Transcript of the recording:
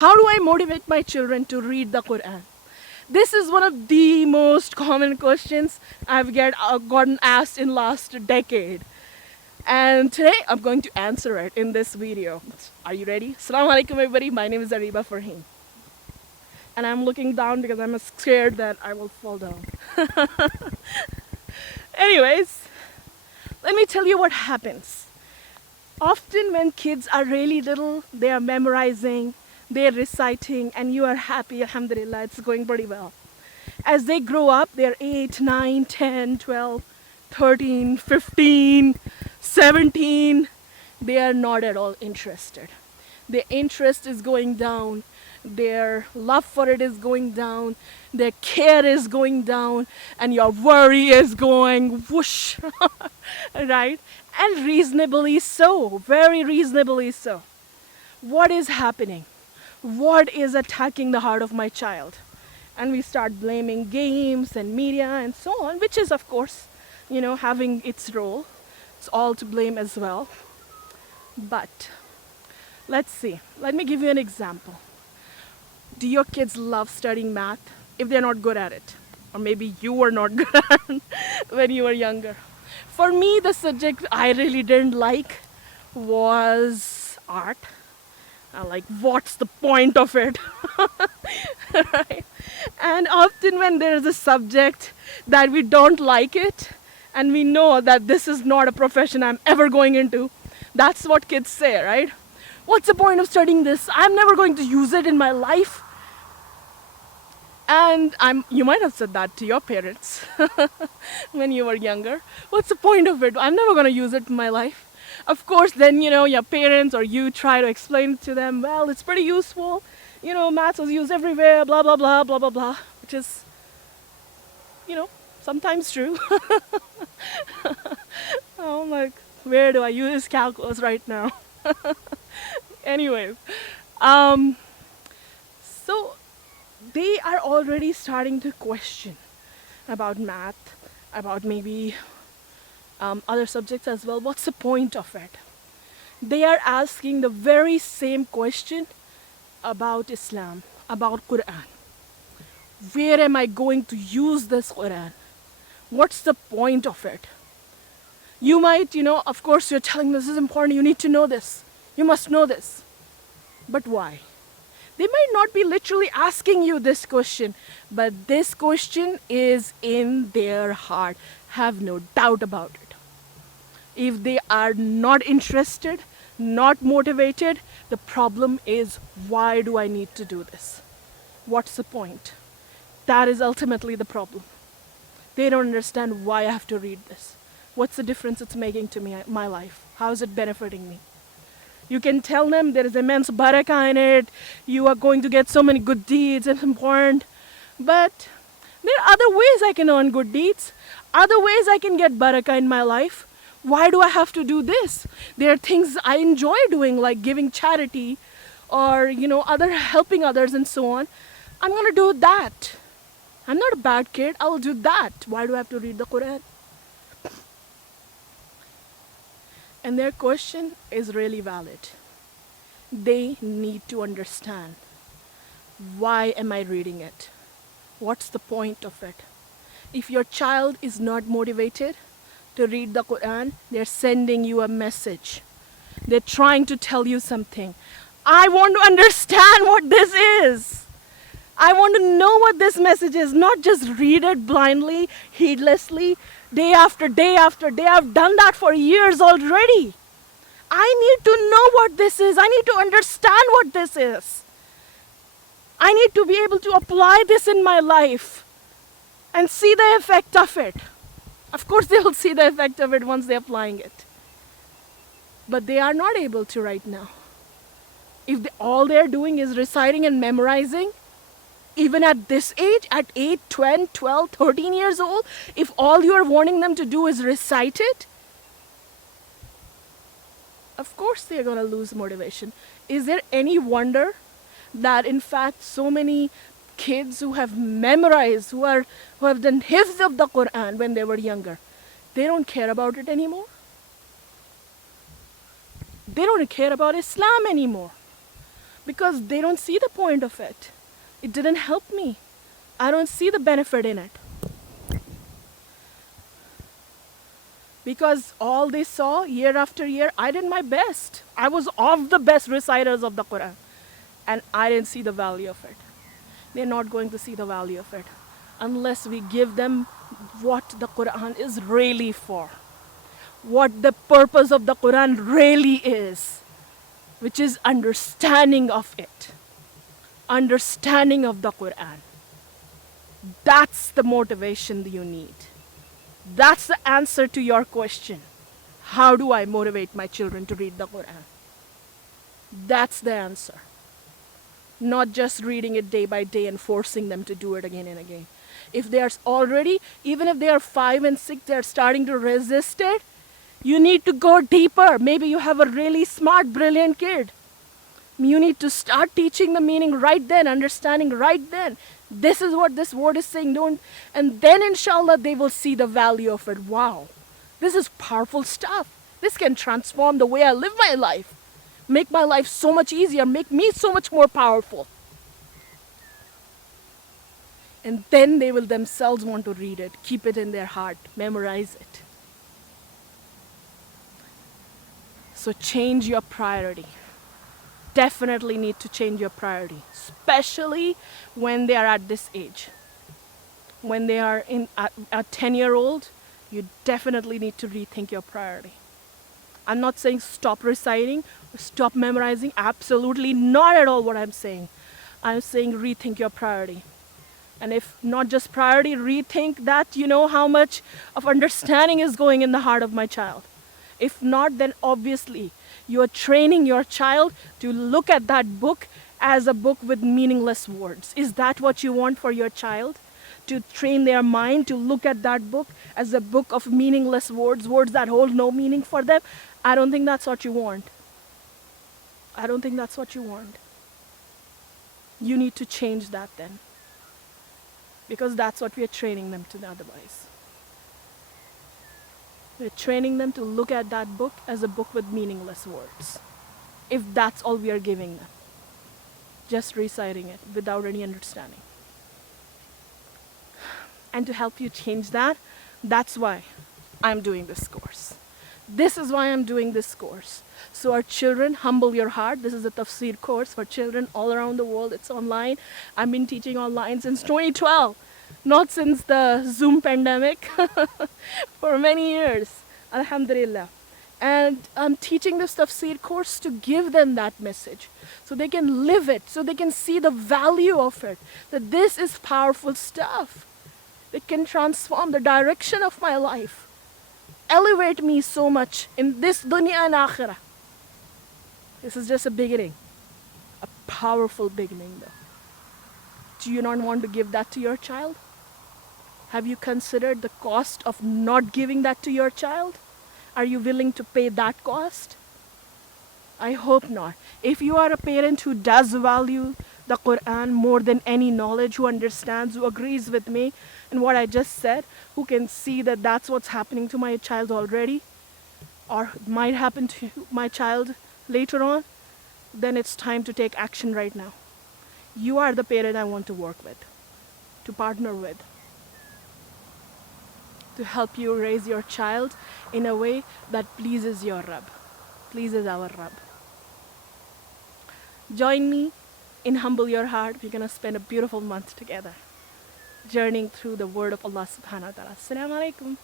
How do I motivate my children to read the Quran? This is one of the most common questions gotten asked in last decade. And today I'm going to answer it in this video. Are you ready? Assalamu alaikum everybody. My name is Ariba Farheen. And I'm looking down because I'm scared that I will fall down. Anyways, let me tell you what happens. Often when kids are really little, they are memorizing, they're reciting, and you are happy, alhamdulillah, it's going pretty well. As they grow up, they're 8, 9, 10, 12, 13, 15, 17. They are not at all interested. Their interest is going down. Their love for it is going down. Their care is going down. And your worry is going whoosh. Right? And reasonably so. Very reasonably so. What is happening? What is attacking the heart of my child? And we start blaming games and media and so on, which is, of course, having its role. It's all to blame as well. But let's see. Let me give you an example. Do your kids love studying math if they're not good at it? Or maybe you were not good at it when you were younger. For me, the subject I really didn't like was art. Like, what's the point of it? Right? And often when there is a subject that we don't like it, and we know that this is not a profession I'm ever going into, that's what kids say, right? What's the point of studying this? I'm never going to use it in my life. And you might have said that to your parents when you were younger. What's the point of it? I'm never going to use it in my life. Of course, then, your parents or you try to explain it to them, well, it's pretty useful. Maths was used everywhere, blah, blah, blah, blah, blah, blah, which is, sometimes true. Oh my, where do I use calculus right now? Anyways, so they are already starting to question about math, about maybe other subjects as well. What's the point of it? They are asking the very same question about Islam, about Quran. Where am I going to use this Quran? What's the point of it? You might, of course you're telling them this is important, you need to know this. You must know this. But why? They might not be literally asking you this question, but this question is in their heart. Have no doubt about it. If they are not interested, not motivated, the problem is, why do I need to do this? What's the point? That is ultimately the problem. They don't understand why I have to read this. What's the difference it's making to me, my life? How is it benefiting me? You can tell them there is immense barakah in it, you are going to get so many good deeds, it's important. But there are other ways I can earn good deeds, other ways I can get barakah in my life. Why do I have to do this? There are things I enjoy doing, like giving charity or, helping others and so on. I'm going to do that. I'm not a bad kid. I will do that. Why do I have to read the Quran? And their question is really valid. They need to understand, why am I reading it? What's the point of it? If your child is not motivated to read the Quran, they're sending you a message. They're trying to tell you something. I want to understand what this is. I want to know what this message is, not just read it blindly, heedlessly, day after day after day. I've done that for years already. I need to know what this is. I need to understand what this is. I need to be able to apply this in my life and see the effect of it. Of course, they will see the effect of it once they're applying it. But they are not able to right now. If all they're doing is reciting and memorizing, even at this age, at 8, 10, 12, 13 years old, if all you are wanting them to do is recite it, of course they're going to lose motivation. Is there any wonder that, in fact, so many kids who have memorized, who have done hifz of the Quran when they were younger, they don't care about it anymore? They don't care about Islam anymore. because they don't see the point of it. It didn't help me. I don't see the benefit in it. Because all they saw year after year, I did my best. I was of the best reciters of the Quran. And I didn't see the value of it. They're not going to see the value of it unless we give them what the Quran is really for. What the purpose of the Quran really is, which is understanding of it. Understanding of the Quran. That's the motivation that you need. That's the answer to your question. How do I motivate my children to read the Quran? That's the answer. Not just reading it day by day and forcing them to do it again and again. If they are already, even if they are 5 and 6, they are starting to resist it, you need to go deeper. Maybe you have a really smart, brilliant kid. You need to start teaching the meaning right then, understanding right then. This is what this word is saying. Don't, and then inshallah they will see the value of it. Wow, this is powerful stuff. This can transform the way I live my life. Make my life so much easier, make me so much more powerful. And then they will themselves want to read it, keep it in their heart, memorize it. So change your priority. Definitely need to change your priority, especially when they are at this age. When they are a 10-year-old, you definitely need to rethink your priority. I'm not saying stop reciting, stop memorizing. Absolutely not at all what I'm saying. I'm saying rethink your priority. And if not just priority, rethink that, how much of understanding is going in the heart of my child. If not, then obviously you are training your child to look at that book as a book with meaningless words. Is that what you want for your child? To train their mind to look at that book as a book of meaningless words, words that hold no meaning for them? I don't think that's what you want. I don't think that's what you want. You need to change that then. Because that's what we are training them to otherwise. We're training them to look at that book as a book with meaningless words. If that's all we are giving them. Just reciting it without any understanding. And to help you change that, that's why I'm doing this course. This is why I'm doing this course. So our children, humble your heart. This is a tafsir course for children all around the world. It's online. I've been teaching online since 2012. Not since the Zoom pandemic. For many years. Alhamdulillah. And I'm teaching this tafsir course to give them that message. So they can live it. So they can see the value of it. That this is powerful stuff. It can transform the direction of my life. Elevate me so much in this dunya and akhirah. This is just a beginning. A powerful beginning though. Do you not want to give that to your child? Have you considered the cost of not giving that to your child? Are you willing to pay that cost? I hope not. If you are a parent who does value the Quran more than any knowledge, who understands, who agrees with me in what I just said, who can see that that's what's happening to my child already, or might happen to my child later on, then it's time to take action right now. You are the parent I want to work with, to partner with, to help you raise your child in a way that pleases your Rabb, pleases our Rabb. Join me in Humble Your Heart. We're going to spend a beautiful month together, journeying through the word of Allah subhanahu wa ta'ala. Assalamu alaikum.